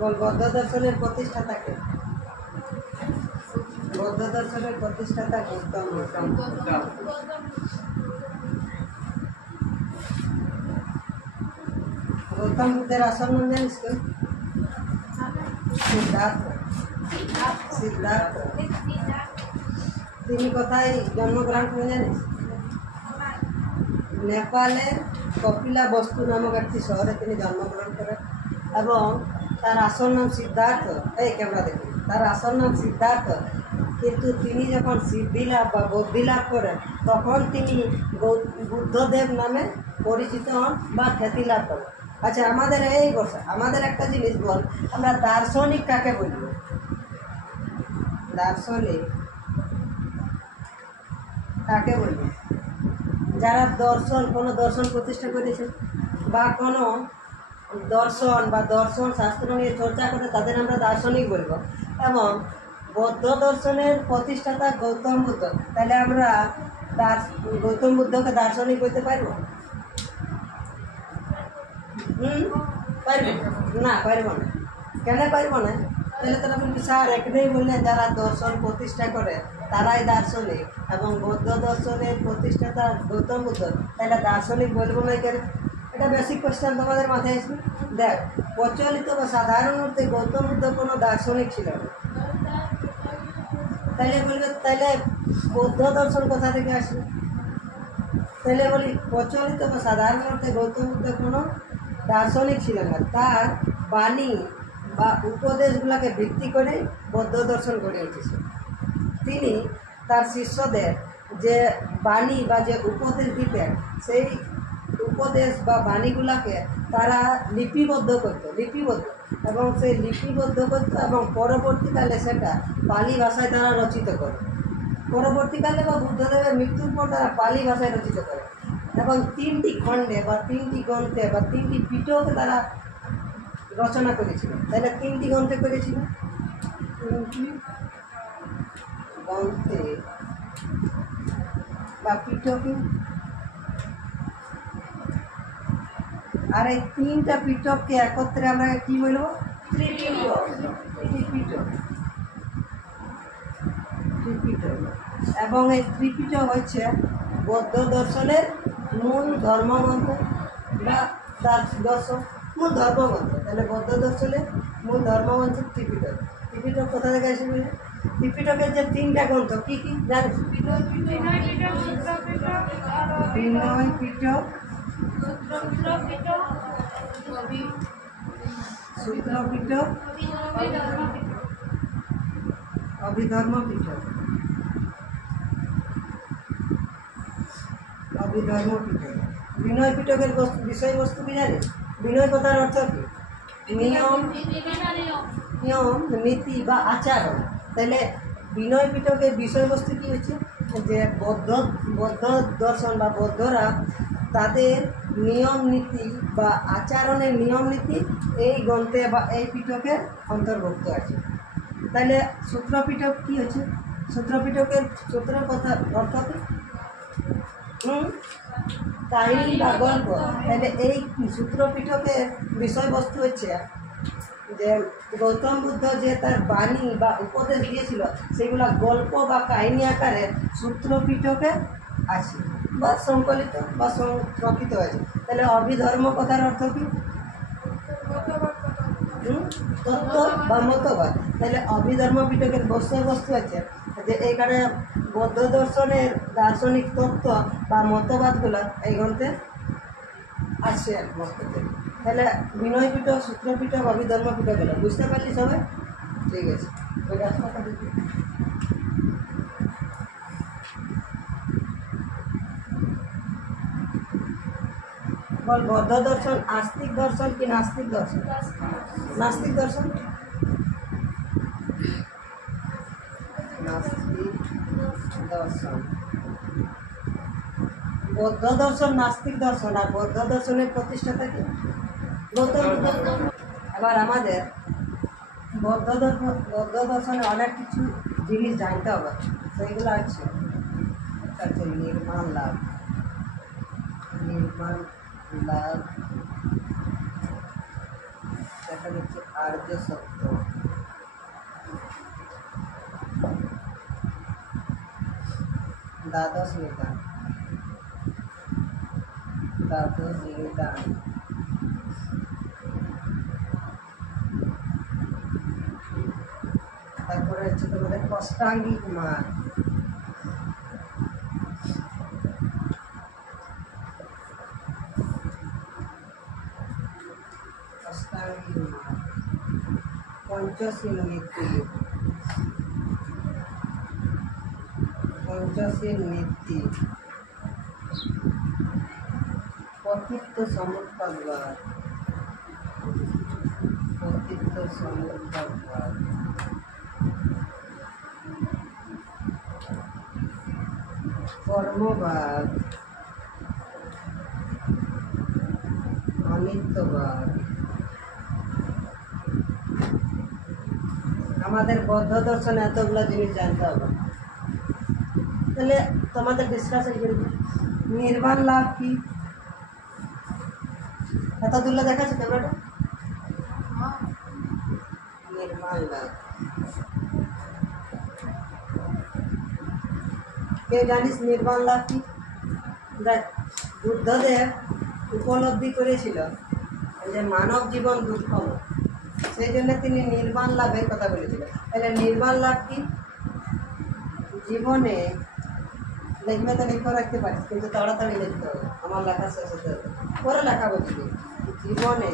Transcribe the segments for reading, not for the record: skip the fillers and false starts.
বল বৌদ্ধ দর্শনের প্রতিষ্ঠাতাকে। বৌদ্ধ দর্শনের প্রতিষ্ঠাতা গৌতম বুদ্ধ। গৌতম বুদ্ধের আসল নাম জানিস তো? সিদ্ধার্থ। সিদ্ধার্থ। তিনি কোথায় জন্মগ্রহণ করে জানিস? নেপালের কপিলাবস্তু নামক একটি শহরে তিনি জন্মগ্রহণ করেন এবং তার আসল নাম সিদ্ধার্থ। এই ক্যামেরা দেখুন, তার আসল নাম সিদ্ধার্থ, কিন্তু তিনি যখন সিদ্ধিলাভ বা বুদ্ধিলাভ করেন তখন তিনি বুদ্ধদেব নামে পরিচিত হন বা খ্যাতি লাভ করেন। আচ্ছা, আমাদের এই বছর আমাদের একটা জিনিস বল, আমরা দার্শনিক কাকে বলব? দার্শনিক কাকে বলব? যারা কোনো দর্শন প্রতিষ্ঠা করেছে বা কোনো দর্শন বা দর্শন শাস্ত্র নিয়ে চর্চা করে তাদের আমরা দার্শনিক বলবো। এবং বৌদ্ধ দর্শনের প্রতিষ্ঠাতা গৌতম বুদ্ধ, তাহলে আমরা গৌতম বুদ্ধকে দার্শনিক বলতে পারবো? পারবো না? পারবো না। কেন পারবো না? তাহলে তারা বলবি স্যার একটাই বললেন যারা দর্শন প্রতিষ্ঠা করে তারাই দার্শনিক এবং বৌদ্ধ দর্শনের প্রতিষ্ঠাতা গৌতম বুদ্ধ, তাহলে দার্শনিক বলবো না কেন? এটা বেসিক কোয়েশ্চেন তোমাদের মাথায় আসবে। দেখ, প্রচলিত বা সাধারণ অর্থে গৌতম বুদ্ধ কোনো দার্শনিক ছিল না। তাইলে বলবে তাইলে বৌদ্ধ দর্শন কোথা থেকে আসবে? তাহলে বলি প্রচলিত বা সাধারণ অর্থে গৌতম বুদ্ধ কোনো দার্শনিক ছিলেন না, তার বাণী বা উপদেশগুলোকে ভিত্তি করে বৌদ্ধ দর্শন গড়ে উঠেছে। তিনি তার শিষ্যদের যে বাণী বা যে উপদেশ দিতেন সেই উপদেশ বা বাণীগুলোকে তারা লিপিবদ্ধ এবং সেই লিপিবদ্ধ করত এবং পরবর্তীকালে সেটা পালি ভাষায় তারা রচিত করে। পরবর্তীকালে বা বুদ্ধদেবের মৃত্যুর পর তারা পালি ভাষায় রচিত করে এবং 3টি খণ্ডে বা 3টি গ্রন্থে বা 3টি পিটকে তারা রচনা করেছিল। তাহলে 3টি গ্রন্থে করেছিল, 3টি গ্রন্থে বা পিটকে। আর এই 3টা পিটককে একত্রে আমরা কি বলবো? ত্রিপিটক। এবং এই ত্রিপিটক হচ্ছে বৌদ্ধ দর্শনের মূল ধর্মগ্রন্থ বা দর্শন মূল ধর্মগ্রন্থ। তাহলে বৌদ্ধ দর্শনের মূল ধর্মগ্রন্থ ত্রিপিটক। ত্রিপিটক কোথা থেকে আসে বলে? ত্রিপিটকের যে 3টা গ্রন্থ কি কি জানিস? বিনয় পিটক, সূত্র পিটক, অভিধর্ম পিটক। বিনয় পিটকের বিষয়বস্তু কি জানিস? বিনয় কথার অর্থ কি? নিয়ম, নীতি বা আচরণ। তাহলে বিনয় পিটকের বিষয়বস্তু কি হচ্ছে? যে বৌদ্ধ দর্শন বা বৌদ্ধরা তাদের নিয়ম নীতি বা আচরণের নিয়ম নীতি এই গ্রন্থে বা এই পিটকের অন্তর্ভুক্ত আছে। তাহলে সূত্রপিটক কি হচ্ছে? সূত্রপিটকের সূত্রের কথা অর্থ কি? কাহিনী বা গল্প। তাহলে এই সূত্রপিটকের বিষয়বস্তু হচ্ছে যে গৌতম বুদ্ধ যে তার বাণী বা উপদেশ দিয়েছিল সেগুলো গল্প বা কাহিনী আকারে সূত্রপিটকে আছে বা সংকলিত বা সংরক্ষিত হয়েছে। তাহলে অভিধর্ম কথার অর্থ কি? তত্ত্ব বা মতবাদ। তাহলে অভিধর্ম পিটকের বিষয়বস্তু আছে যে এইখানে বৌদ্ধ দর্শনের দার্শনিক তত্ত্ব বা মতবাদগুলো এই গ্রন্থে আছে মস্তকে। তাহলে বিনয় পিটক, সূত্র পিটক, অভিধর্ম পিটক গেল। বুঝতে পারলি সবাই? ঠিক আছে। ওই রাস্তাটা দেখি। বল বৌদ্ধ দর্শন আস্তিক দর্শন কি নাস্তিক দর্শন? নাস্তিক দর্শন। বৌদ্ধ দর্শন নাস্তিক দর্শন। আর বৌদ্ধ দর্শনের প্রতিষ্ঠাতা কি? গৌতম বুদ্ধ। এবার আমাদের বৌদ্ধ দর্শনে অনেক কিছু জিনিস জানতে হবে। সেইগুলো আছে নির্মাণ লাভ, এটা হচ্ছে আর্য সত্য। দ্বাদশ নিদান, দ্বাদশ নিদান। তারপরে হচ্ছে তোমাদের অষ্টাঙ্গিক মার্গ। অষ্টাঙ্গিক মার্গ, পঞ্চশীল নীতি, পঞ্চশীল নীতি, পতিত্ব সমুৎপদবাদ, পতিত্ব সমুৎপদবাদ, কর্মবাদ, অনিত্যবাদ। আমাদের বৌদ্ধ দর্শনে এতগুলো জিনিস জানতে হবে। তাহলে তোমাদের ডিসকাশন করি, নির্বাণ লাভ কি? এত দূরে দেখাচ্ছে ক্যামেরাটা। নির্বাণ লাভ কেউ জানিস নির্বাণ লাভ কি? দেখ, বুদ্ধদেব উপলব্ধি করেছিল যে মানব জীবন দুঃখময়, সেই জন্য তিনি নির্বাণ লাভের কথা বলেছিলেন। তাহলে নির্বাণ লাভ কি? জীবনে লিখবে তো লিখে রাখতে পারিস, কিন্তু তাড়াতাড়ি লিখতে হবে, আমার লেখা শেষ হতে হবে, পরে লেখা বলছি। জীবনে,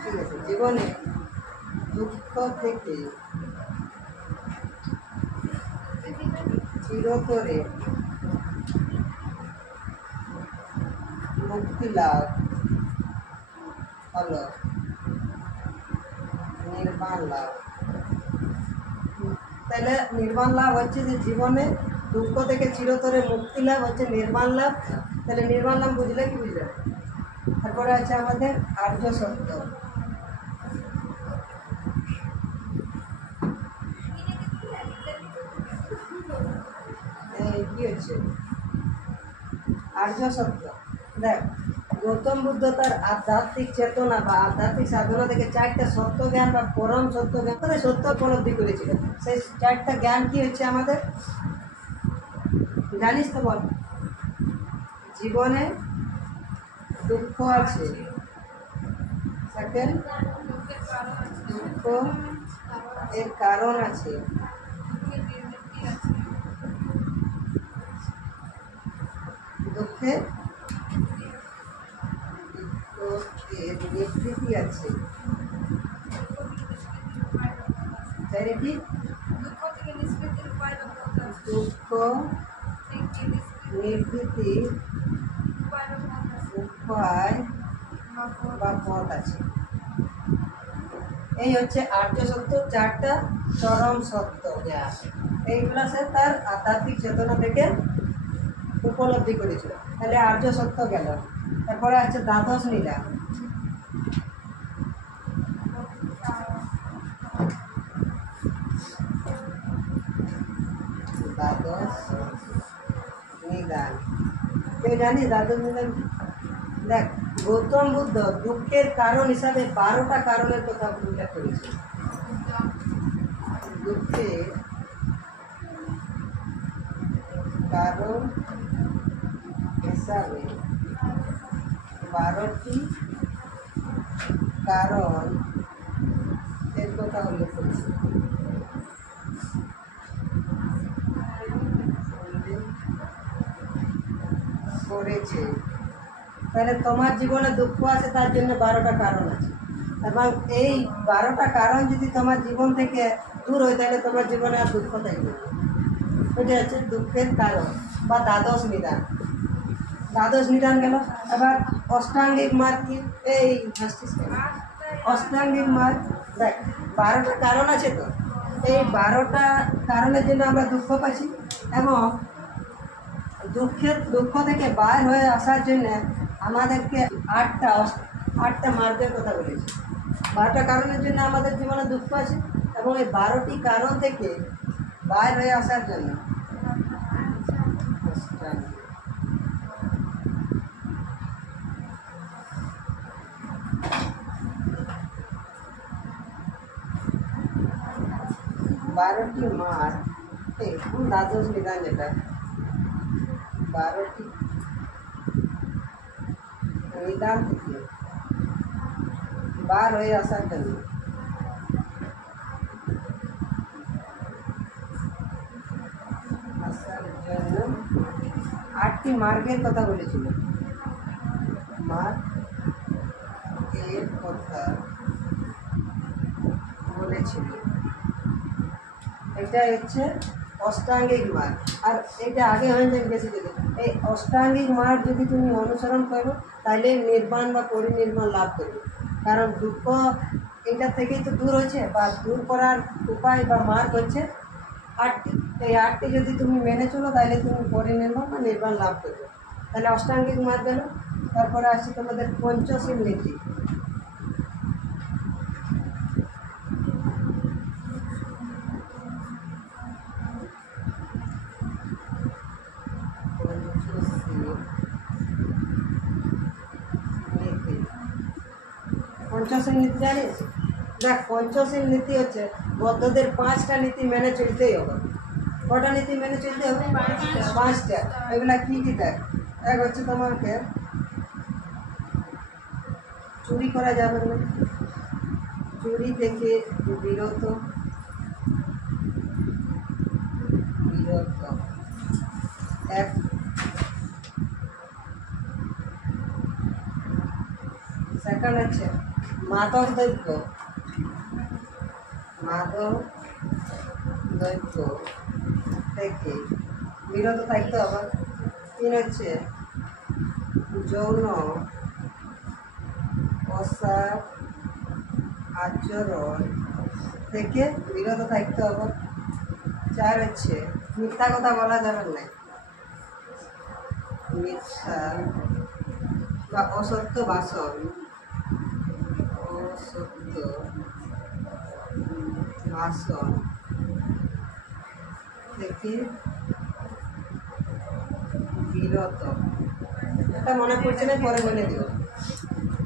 ঠিক আছে, জীবনে দুঃখ থেকে চিরতরে মুক্তি লাভ হলো নির্বাণ লাভ। তাহলে নির্বাণ লাভ হচ্ছে যে জীবনে দুঃখ থেকে চিরতরে মুক্তি লাভ হচ্ছে নির্বাণ লাভ। তাহলে নির্বাণ লাভ বুঝলে কি বুঝলে? তারপরে আছে আমাদের আর্য সত্য। কি হচ্ছে আর্য সত্য? দেখ, গৌতম বুদ্ধ তার আধ্যাত্মিক চেতনা বা আধ্যাত্মিক সাধনা থেকে 4টা সত্য জ্ঞান বা পরম সত্য জ্ঞান সত্য উপলব্ধি করেছিল। সেই 4টা জ্ঞান কি হচ্ছে আমাদের জানিস তো? বল। জীবনে দুঃখ আছে, সেকেন্ড, দুঃখ এর কারণ আছে, দুঃখের নিবৃত্তি আছে, চারিটি দুঃখ নিবৃত্তি উপায় বা পথ আছে। এই হচ্ছে আর্য সত্য, 4টা চরম সত্য জ্ঞান। এইগুলো সে তার আধ্যাত্মিক চেতনা থেকে উপলব্ধি করেছিল। তাহলে আর্য সত্য গেল। তারপরে আছে দ্বাদশ নিদান। দ্বাদশ নিদান কেউ জানি? দ্বাদশ নিদান দেখ, গৌতম বুদ্ধ দুঃখের কারণ হিসাবে 12টা কারণের কথা উল্লেখ করেছে। দুঃখের কারণ হিসাবে 12টি কারণ এর কথা উল্লেখ করেছে। তাহলে তোমার জীবনে দুঃখ আছে, তার জন্য 12টা কারণ আছে। এবং এই 12টা কারণ যদি তোমার জীবন থেকে দূর হয়, তাহলে তোমার জীবনে আর দুঃখ থাকবে। এটা হচ্ছে দুঃখের কারণ বা দ্বাদশ নিদান। দ্বাদশ নিদান গেল। এবার অষ্টাঙ্গিক মার্গ কি? এই অষ্টাঙ্গিক মার্গ, দেখ 12টা কারণ আছে। তো এই 12টা কারণের জন্য আমরা দুঃখ পাচ্ছি, এবং দুঃখ থেকে বাইর হয়ে আসার জন্য আমাদেরকে 8টা মার্গের কথা বলেছি। 12টা কারণের জন্য আমাদের জীবনে দুঃখ আছে, এবং এই 12টি কারণ থেকে বাইর হয়ে আসার জন্য 12টি মার দ্বাদশ নিদান যেটা 12টি নিদান থেকে বার হয়ে আসার জন্য আটটি মার্গের কথা বলেছিল, মার্গের কথা বলেছিল। এটা হচ্ছে অষ্টাঙ্গিক মার্গ। আর এটা আগে হয়ে যায় বেশি যদি এই অষ্টাঙ্গিক মার্গ যদি তুমি অনুসরণ করো তাহলে নির্বাণ বা পরিনির্বাণ লাভ করবে। কারণ দুঃখ এটা থেকেই তো দূর হয়েছে, বা দূর করার উপায় বা মার্গ হচ্ছে আটটি। এই আটটি যদি তুমি মেনে চলো তাহলে তুমি পরিনির্বাণ বা নির্বাণ লাভ করবে। তাহলে অষ্টাঙ্গিক মার্গ গেল। তারপরে আসছে তোমাদের পঞ্চশীল নীতি। পঞ্চশীল নীতি জানিস? দেখ, পঞ্চশীল নীতি হচ্ছে বৌদ্ধদের 5টা নীতি মেনে চলতেই হবে। কটা নীতি মেনে চলতে হবে? 5টা। এগুলা কি কি? দেখ, এক হচ্ছে তোমাকে চুরি করা যাবে না, চুরি থেকে বিরত এক। সেকেন্ড হচ্ছে মাদক দ্রব্য থেকে বিরত থাকতে হবে। 3 হচ্ছে যৌন অসার আচরণ থেকে বিরত থাকতে হবে। 4 হচ্ছে মিথ্যা কথা বলা যাবে না, মিথ্যা বা অসত্য ভাষণ থেকে বিরত। এটা মনে পড়ছে না, পরে বলে দিব।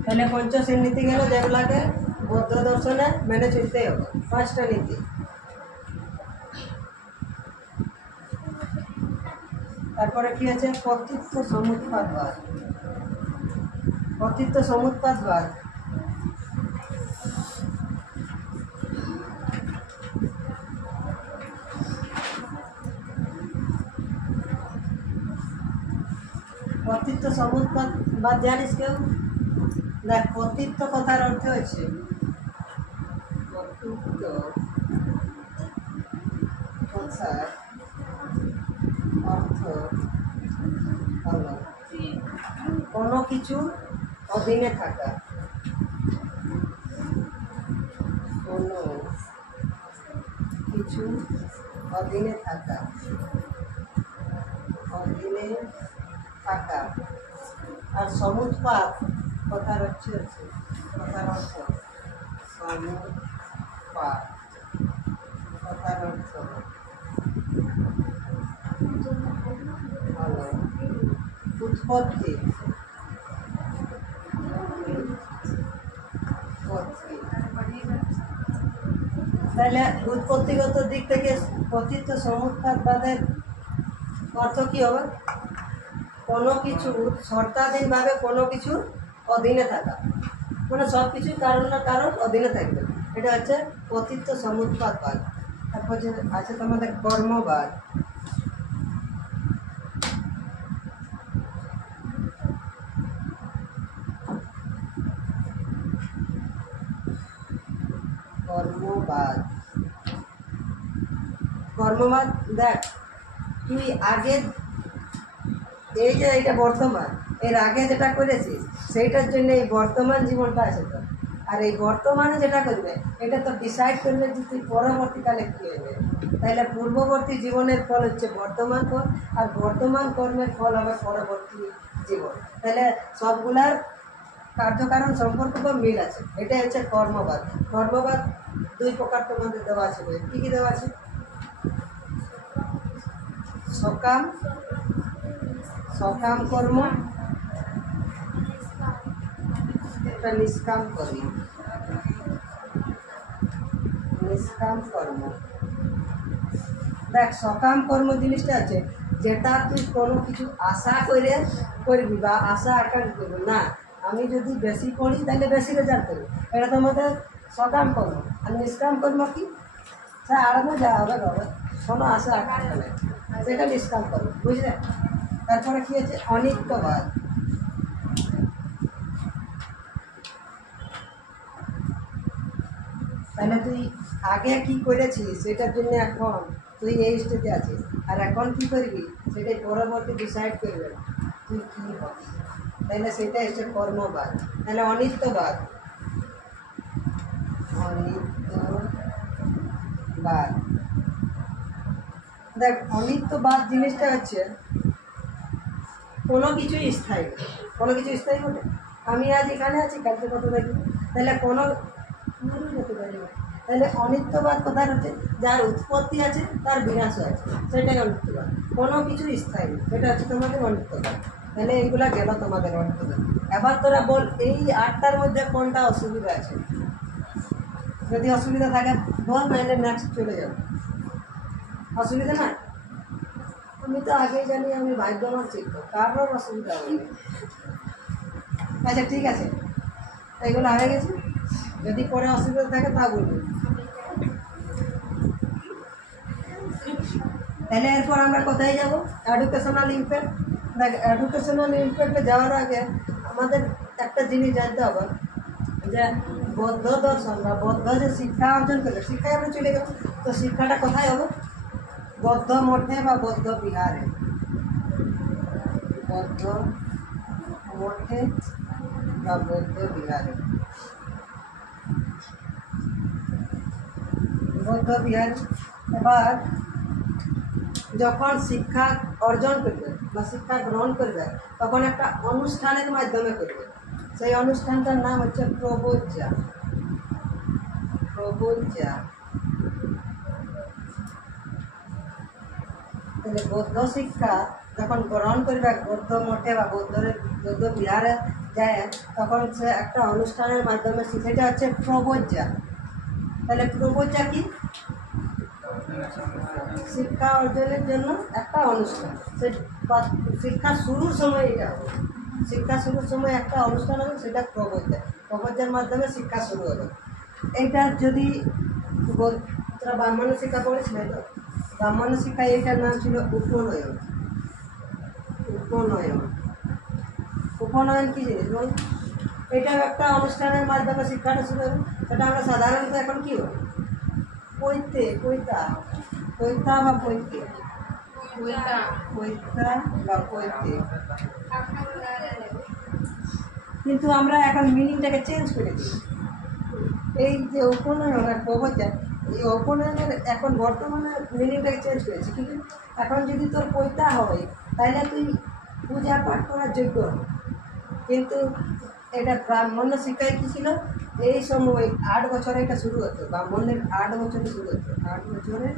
তাহলে পঞ্চশীল নীতি গেল যেগুলাকে বৌদ্ধ দর্শনে মেনে চলতেই হবে, 5টা নীতি। তারপরে কি আছে? কর্তৃত্ব সমুৎপাতবাদ। কর্তৃত্ব সমুৎপাতবাদ কর্তৃত্ব সমুৎপাতবাদ জানিস কেউ? দেখ, কর্তৃত্ব কথার অর্থ হচ্ছে কর্তৃত্ব কথার অর্থ হলো কোনো কিছুর অধীনে থাকা, কোনো কিছু অধীনে থাকা, আর সমুৎপাত কথার অর্থ সমুৎপাত কথার অর্থ হলো উৎপত্তি। তাহলে উৎপত্তিগত দিক থেকে কর্তৃত্ব সমুৎপাতবাদের অর্থ কি হবে? কোনো কিছু শর্তাধীনভাবে কোনো কিছুর অধীনে থাকা, মানে সব কিছুই কারণ না কারণ অধীনে থাকবে, এটা হচ্ছে কর্তৃত্ব সমুৎপাতবাদ। তারপর যে আছে তোমাদের কর্মবাদ। কর্মবাদ দেখ, তুই আগে এই যে এটা বর্তমান, এর আগে যেটা করেছিস সেইটার জন্য এই বর্তমান জীবনটা আছে তো। আর এই বর্তমানে যেটা করবে এটা তো ডিসাইড করবে যে তুই পরবর্তীকালে কী হবে। তাহলে পূর্ববর্তী জীবনের ফল হচ্ছে বর্তমান ফল, আর বর্তমান কর্মের ফল হবে পরবর্তী জীবন। তাহলে সবগুলার কার্যকারণ সম্পর্ক বা মিল আছে। এটাই হচ্ছে কর্মবাদ। কর্মবাদ 2 প্রকার তোমাদের দেওয়া আছে। কী কী দেওয়া আছে? সকাম কর্ম, একটা নিষ্কাম কর্ম। দেখ সকাম কর্ম জিনিসটা আছে যেটা তুই কোনো কিছু আশা করে করবি বা আশা আকাঙ্ক্ষা করবি না, আমি যদি বেশি পড়ি তাহলে বেশি রেজাল্ট করবি, এটা তো আমাদের সকাম কর্ম। আর নিষ্কাম কর্ম কি, সে আড়ানো যা হবে হবে, কোনো আশা আকাঙ্ক্ষা নেই, সেটা নিষ্কাম কর্ম, বুঝলে। তারপরে কি আছে অনিত্যবাদ। তাহলে তুই আগে কি করেছিস সেটার জন্য এখন তুই এই স্টেজে আছিস, আর এখন কি করবি সেটাই পরবর্তী ডিসাইড করবে তুই কী হবি। তাহলে সেটা হচ্ছে কর্মবাদ। তাহলে অনিত্যবাদ, অনিত্যবাদ। দেখ অনিত্যবাদ জিনিসটা হচ্ছে কোনো কিছুই স্থায়ী, কোনো কিছু স্থায়ী বটে। আমি আজ এখানে আছি, কালকে কত দেখি, তাহলে কোনো যেতে পারি না। তাহলে অনিত্যবাদ কোথায় হচ্ছে, যার উৎপত্তি আছে তার বিনাশও আছে, সেটাই অনিত্যবাদ। কোনো কিছু স্থায়ী, সেটা হচ্ছে তোমাদের অনিত্যবাদ। তাহলে এইগুলা গেল তোমাদের অনিত্যবাদ। এবার তোরা বল এই 8টার মধ্যে কোনটা অসুবিধা আছে, যদি অসুবিধা থাকে বল, নাইলে নেক্সট চলে যাবে। অসুবিধা না, আমি তো আগেই জানি আমি ভাগ্যবান শিক্ষক, কারোর অসুবিধা হবে। আচ্ছা ঠিক আছে, এইগুলো হয়ে গেছে, যদি পরে অসুবিধা থাকে তা বলবি। তাহলে এরপর আমরা কোথায় যাব, এডুকেশনাল ইম্প্যাক্ট। দেখ এডুকেশনাল ইম্প্যাক্টে যাওয়ার আগে আমাদের একটা জিনিস জানতে হবে যে বৌদ্ধ দর্শন বা বৌদ্ধ যে শিক্ষা অর্জন করবে, শিক্ষায় আমরা চলে গেলাম, তো শিক্ষাটা কোথায় হবে, বৌদ্ধ মঠে বা বৌদ্ধ বিহারে, বৌদ্ধ মঠে বা বৌদ্ধ বিহারে, বৌদ্ধ বিহারে। এবার যখন শিক্ষা অর্জন করবে বা শিক্ষা গ্রহণ করবে তখন একটা অনুষ্ঠানের মাধ্যমে করবে, সেই অনুষ্ঠানটার নাম হচ্ছে প্রবজ্জা। প্রবজ্জা। তাহলে বৌদ্ধ শিক্ষা যখন গ্রহণ করবে বৌদ্ধ মঠে বা বৌদ্ধ বিহারে যায়, তখন সে একটা অনুষ্ঠানের মাধ্যমে সেটা হচ্ছে প্রবজ্জা। তাহলে প্রবজ্জা কি, শিক্ষা অর্জনের জন্য একটা অনুষ্ঠান। সে শিক্ষা শুরুর সময় এটা হবে, শিক্ষা শুরুর সময় একটা অনুষ্ঠান হবে, সেটা প্রবজ্জা। প্রবজ্জার মাধ্যমে শিক্ষা শুরু হবে। এইটা যদি তোরা ব্রাহ্মণ শিক্ষা পড়েছিল, তো ব্রাহ্মণ শিক্ষা এইটার নাম ছিল উপনয়ন। উপনয়ন, উপনয়ন কি জিনিস বল, এটা একটা অনুষ্ঠানের মাধ্যমে শিক্ষাটা শুরু হবে। সেটা আমরা সাধারণত এখন কি হয়, পৈতে, পৈতা, পৈতা বা পৈতে, পৈতা বা পৈতে। কিন্তু আমরা এখন মিনিংটাকে চেঞ্জ করে দিই। এই যে উপনয়ন আর প্রবজ্জা, এই উপনয়নের এখন বর্তমানে মিনিংটাকে চেঞ্জ করেছি। কিন্তু এখন যদি তোর পৈতা হয় তাহলে তুই পূজা পাঠ করার যোগ্য হবে। কিন্তু এটা ব্রাহ্মণ শিক্ষায় কী ছিল, এই সময় 8 বছরে এটা শুরু হতো, ব্রাহ্মণের 8 বছরে শুরু হতো, 8 বছরে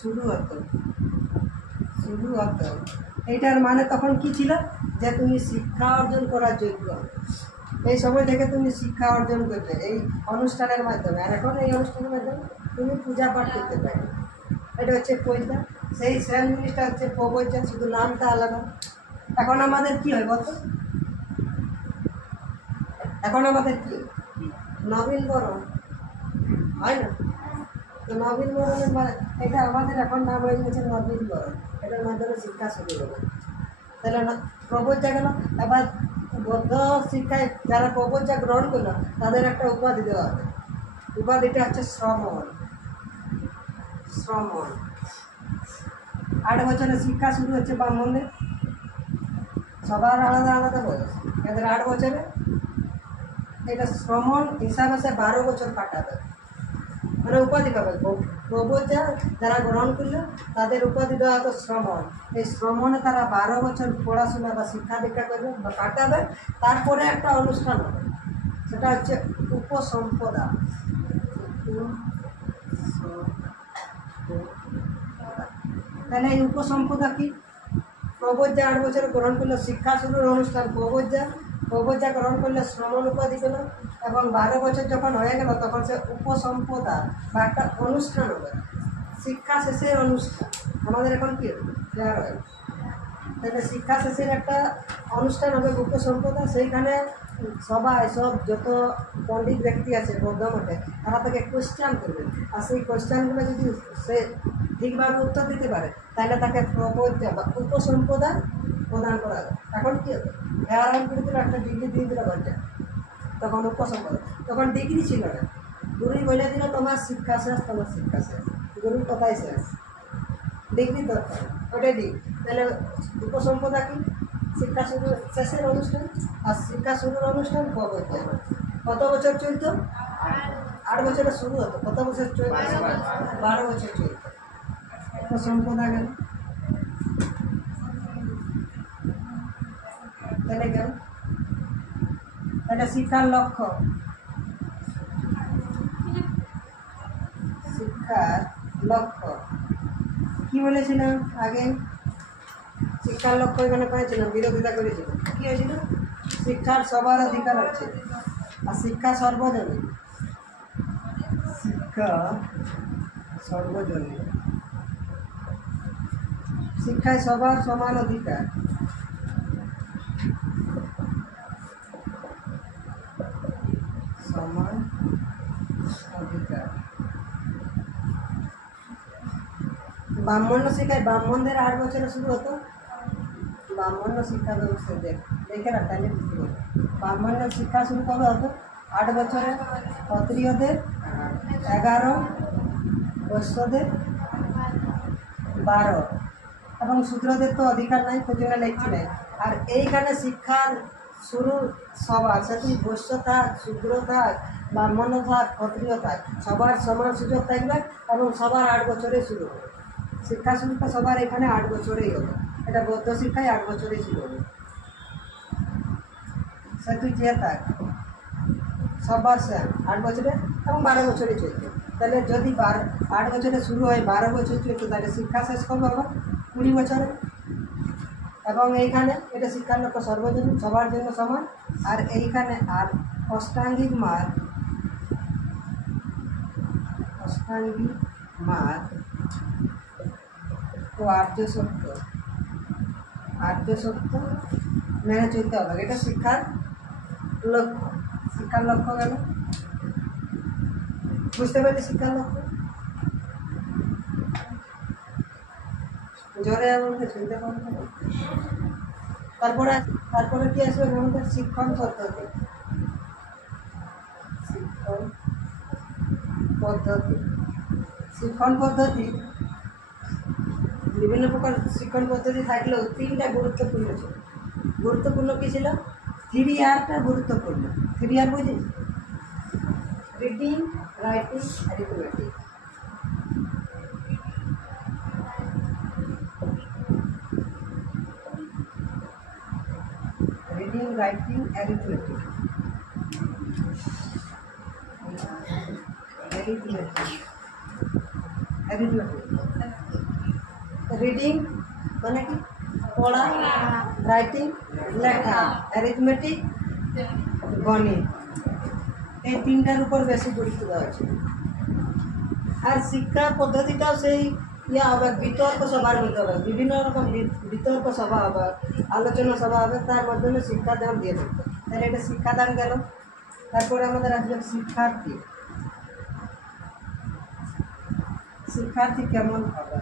শুরু হতো। এইটার মানে তখন কি ছিল, যে তুমি শিক্ষা অর্জন করার যোগ্য, এই সময় থেকে তুমি শিক্ষা অর্জন করবে এই অনুষ্ঠানের মাধ্যমে। আর এখন এই অনুষ্ঠানের মাধ্যমে তুমি পূজা পাঠ করতে পারবে, এটা হচ্ছে পৈতা। সেই সেম জিনিসটা হচ্ছে প্রবজ্জা, শুধু নামটা আলাদা। এখন আমাদের কি হয় বলতো, এখন আমাদের কি নবীনবরণ হয় না, তো নবীনবরণের এটা আমাদের এখন নাম হয়ে গেছে নবীনবরণ। এটার মাধ্যমে শিক্ষা শুরু হবে। তাহলে প্রবজ্জা গেল। এবার বৌদ্ধ শিক্ষায় যারা প্রবজ্জা গ্রহণ করলো তাদের একটা উপাধি দেওয়া হবে, উপাধিটা হচ্ছে শ্রমণ। শ্রমণ 8 বছরে শিক্ষা শুরু হচ্ছে ব্রাহ্মণদের, সবার আলাদা আলাদা বয়স, এদের 8 বছরে এটা শ্রমণ হিসাবে সে 12 বছর কাটাবে, মানে উপাধি পাবে। প্রবজ্জা যারা গ্রহণ করলো তাদের উপাধি দেওয়া হতো শ্রমণ। এই শ্রমণে তারা 12 বছর পড়াশোনা বা শিক্ষা দীক্ষা করবে বা কাটাবে, তারপরে একটা অনুষ্ঠান হবে, সেটা হচ্ছে উপসম্পদা। তাহলে এই উপসম্পদা কি, প্রবজ্জা 8 বছর গ্রহণ করলো, শিক্ষা শুরুর অনুষ্ঠান প্রবজ্জা গ্রহণ করলে শ্রমণ উপাধি পেল, এবং 12 বছর যখন হয়ে গেল তখন সে উপসম্পদা বা একটা অনুষ্ঠান হবে, শিক্ষা শেষের অনুষ্ঠান আমাদের এখন কি ফেয়ার হয়, তাহলে শিক্ষা শেষের একটা অনুষ্ঠান হবে গুপ্ত সম্প্রদায়। সেইখানে সবাই সব যত পণ্ডিত ব্যক্তি আছে বৌদ্ধ মঠে তারা তাকে কোয়েশ্চান করবে, আর সেই কোয়েশ্চানগুলো যদি সে ঠিকভাবে উত্তর দিতে পারে তাহলে তাকে প্রপোজা বা উপসম্পদা প্রদান করা হবে। এখন কি হবে, ফেয়ার হল করে দিল, একটা ডিগ্রি দিয়ে দিল বাচ্চা, তখন উপসম্পদা, তখন ডিগ্রি ছিল না, গুরুই বলে দিল তোমার শিক্ষা শেষ, তোমার শিক্ষা শেষ, গুরুর কথাই শেষ, ডিগ্রি দরকার, ওটাই ডিগ্রি। তাহলে উপসম্পদা কি, শিক্ষা শুরু শেষের অনুষ্ঠান, আর শিক্ষা শুরুর অনুষ্ঠান কত বছর চলত, 8 বছরে শুরু হতো, কত বছর চলত, 12 বছর চলত। উপসম্পদা গেল, তাহলে গেল, তাহলে শিক্ষার লক্ষ্য, শিক্ষার লক্ষ্য কি বলেছিলাম আগে, শিক্ষার লক্ষ্য এখানে পেয়েছিলাম, বিরোধিতা করেছিল, কি হয়েছিল, শিক্ষার সবার অধিকার আছে, আর শিক্ষা সর্বজনীন, শিক্ষা সর্বজনীন, শিক্ষায় সবার সমান অধিকার, সমান অধিকার। ব্রাহ্মণ্য শিক্ষায় ব্রাহ্মণদের 8 বছরে শুরু হতো, ব্রাহ্মণ্য শিক্ষা ব্যবস্থা দেখে না তাহলে বুঝতে পারবে, ব্রাহ্মণ্য শিক্ষা শুরু কবে হতো, 8 বছরে, ক্ষত্রিয়দের 11, বৈশ্যদের 12, এবং শূদ্রদের তো অধিকার নাই, খুঁজে লিখছি নাই। আর এইখানে শিক্ষার শুরু সবার, সে তুই বৈশ্য থাক, শূদ্র থাক, ব্রাহ্মণ থাক, ক্ষত্রিয় থাক, সবার সমান সুযোগ থাকবে এবং সবার 8 বছরে শুরু হবে। শিক্ষা শুরুটা সবার এখানে 8 বছরেই হবে, এটা বৌদ্ধ শিক্ষায় 8 বছরেই শুরু হবে। সে তুই যে থাক সবার সে 8 বছরে এবং 12 বছরে চলছে। তাহলে যদি 8 বছরে শুরু হয়, 12 বছর চলছে, তাহলে শিক্ষা শেষ কবে হবে, 20 বছরে। এবং এইখানে এটা শিক্ষার লক্ষ্য সর্বজনীন, সবার জন্য সমান। আর এইখানে আর অষ্টাঙ্গিক মার্গ, অষ্টাঙ্গিক মার্গ ও আর্য সত্য, আর্য সত্য মেনে চলতে হবে, এটা শিক্ষার লক্ষ্য। শিক্ষার লক্ষ্য গেল, বুঝতে পারলি শিক্ষার লক্ষ্য, জোরে বলতে শুনতে পাবো। তারপরে তারপরে কি আসবে আমাদের, শিক্ষণ পদ্ধতি, শিক্ষণ পদ্ধতি, শিক্ষণ পদ্ধতি বিভিন্ন প্রকার শিক্ষণ পদ্ধতি থাকলেও 3টা গুরুত্বপূর্ণ ছিল। গুরুত্বপূর্ণ কী ছিল, 3Rটা গুরুত্বপূর্ণ। 3R বুঝিস, reading, writing, arithmetic. Reading, writing, arithmetic, reading মানে কি, পড়া, রাইটিং লেখা, অ্যারিথমেটিক গণিত, এই 3টার উপর বেশি গুরুত্ব দেওয়া হয়েছে। আর শিক্ষা পদ্ধতিটাও সেই হবে, বিতর্ক সভার মধ্যে হবে, বিভিন্ন রকম বিতর্ক সভা হবে, আলোচনা সভা হবে, তার মাধ্যমে শিক্ষাদান দিয়ে থাকবে। তাহলে এটা শিক্ষাদান গেল। তারপরে আমাদের আসবে শিক্ষার্থী, শিক্ষার্থী কেমন হবে,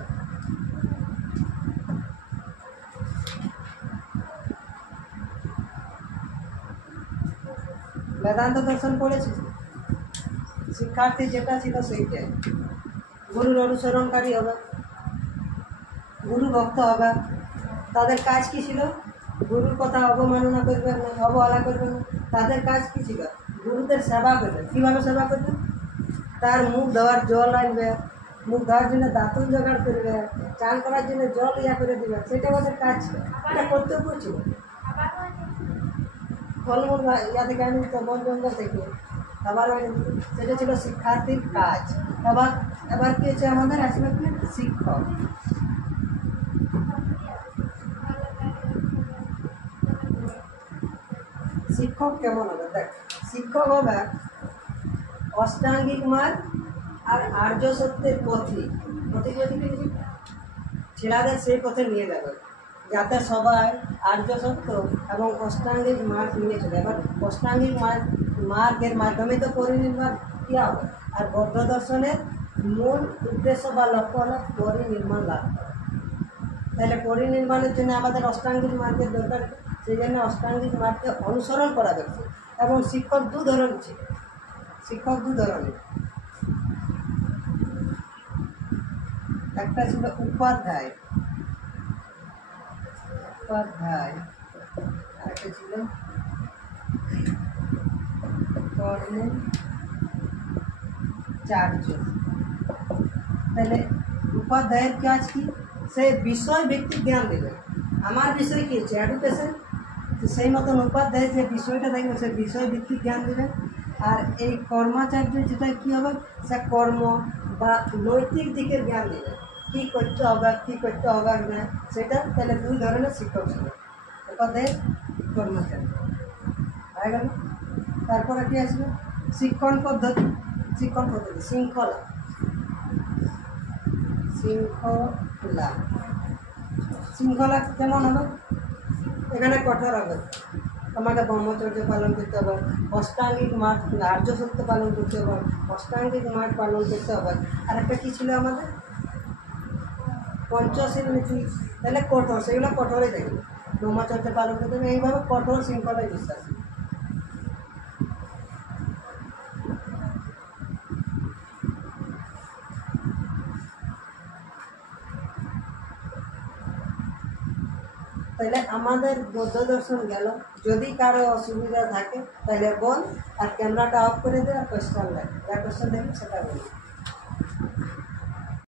বেদান্ত দর্শন পড়েছি, শিক্ষার্থী যেটা ছিল সেইটাই, গুরুর অনুসরণকারী হবে, গুরু ভক্ত হবে। তাদের কাজ কি ছিল, গুরুর কথা অবমাননা করবেন না, অবহেলা করবেন না। তাদের কাজ কি ছিল, গুরুদের সেবা করবেন। কীভাবে সেবা করবেন, তার মুখ ধোয়ার জল আনবে, মুখ ধোয়ার জন্য দাঁতন জোগাড় করবে, চান করার জন্য জল করে দেবে, সেটা আমাদের কাজ ছিল, এটা কর্তব্য ছিল। ফলমূল থেকে আনি তো বন জঙ্গল থেকে খাবার আনি, সেটা ছিল শিক্ষার্থীর কাজ। এবার কি হচ্ছে আমাদের আসলে কি, শিক্ষক। শিক্ষক কেমন হবে, দেখ শিক্ষক হবে অষ্টাঙ্গিক মার্গ আর আর্য সত্যের পথিক পথিক বলতে কি বুঝি? ছেলেদের সেই পথে নিয়ে যাবে, যাতে সবাই আর্য সত্য এবং অষ্টাঙ্গিক মার্গ নিয়ে চলে। এবার অষ্টাঙ্গিক মার্গের মাধ্যমে তো পরিনির্বাণ কী হবে, আর বৌদ্ধ দর্শনের মূল উদ্দেশ্য বা লক্ষ্য হলো পরিনির্মাণ লাভ করা। তাহলে পরিনির্মাণের জন্য আমাদের অষ্টাঙ্গিক মার্গের দরকার, সেই জন্য অষ্টাঙ্গিক মার্গকে অনুসরণ করা ব্যক্তি। এবং শিক্ষক দু ধরনের ছিল, শিক্ষক দু ধরনের, একটা ছিল উপাধ্যায়, উপাধ্যায়, আর একটা ছিল কর্মচার্য। তাহলে উপাধ্যায়ের কাজ কি? সে বিষয় ভিত্তিক জ্ঞান দেবে। আমার বিষয় কি হচ্ছে এডুকেশন, তো সেই মতন উপাধ্যায় যে বিষয়টা দেখবে সে বিষয় ভিত্তিক জ্ঞান দেবে। আর এই কর্মাচার্য যেটা কী হবে, সে কর্ম বা নৈতিক দিকের জ্ঞান দেবে, কী করতে হবে কী করতে হবে না সেটা। তাহলে দুই ধরনের শিক্ষক ছিল, উপাধ্যায় কর্মচার্য হয়ে গেল। তারপরে কী আসবে? শিক্ষণ পদ্ধতি, শিক্ষণ পদ্ধতি শৃঙ্খলা, শৃঙ্খলা, শৃঙ্খলা কেমন হবে? এখানে কঠোর হবে, তোমাকে ব্রহ্মচর্য পালন করতে হবে, অষ্টাঙ্গিক মার্গ আর্য সত্য পালন করতে হবে, অষ্টাঙ্গিক মার্গ পালন করতে হবে। আর একটা কী ছিল আমাদের? পঞ্চশীল নীতি। তাহলে কঠোর, সেগুলো কঠোরই দেখবে, ব্রহ্মচর্য পালন করতে হবে, এইভাবে কঠোর শৃঙ্খলায় বিশ্বাস। তাহলে আমাদের বৌদ্ধ দর্শন গেল। যদি কারো অসুবিধা থাকে তাহলে বল, আর ক্যামেরাটা অফ করে দে, আর কোয়েশ্চেন দেয়, যা কোয়েশ্চেন দেখবি সেটা বলি।